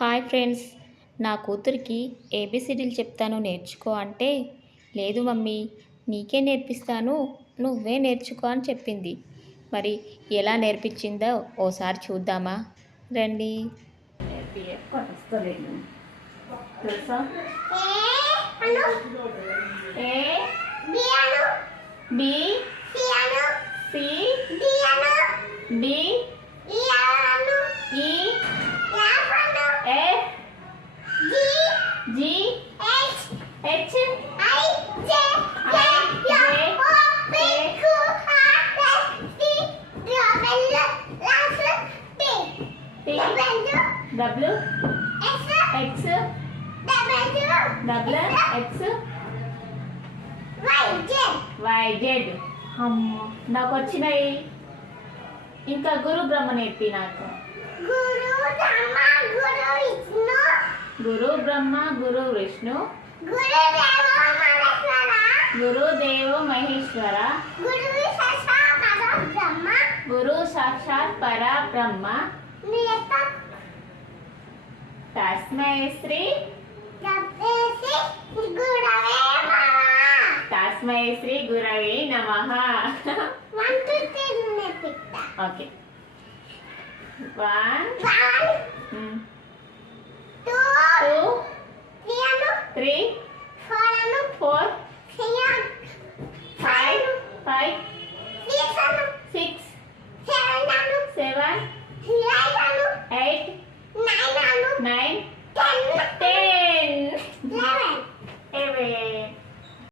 Hi friends, నా కూతురికి ఏబిసిడీలు చెప్తాను నేర్చుకో అంటే, లేదు మమ్మీ నీకే నేర్పిస్తాను, నువ్వే నేర్చుకో అని చెప్పింది. మరి ఎలా నేర్పించిందో ఓసారి చూద్దామా రండి. తెలుసా? ఏ బి సి డి ఈ F G H I J K L M N O W X Y Z. నాకు వచ్చినాయి. ఇంకా గురు బ్రహ్మ నేర్పి నాకు. గురు బ్రహ్మ గురు విష్ణు గురుదేవో మహేశ్వర గురు సాక్షాత్ పరబ్రహ్మ తస్మై శ్రీ తస్మై శ్రీ గురవే నమః. ఓకే, 1 2 3 4 5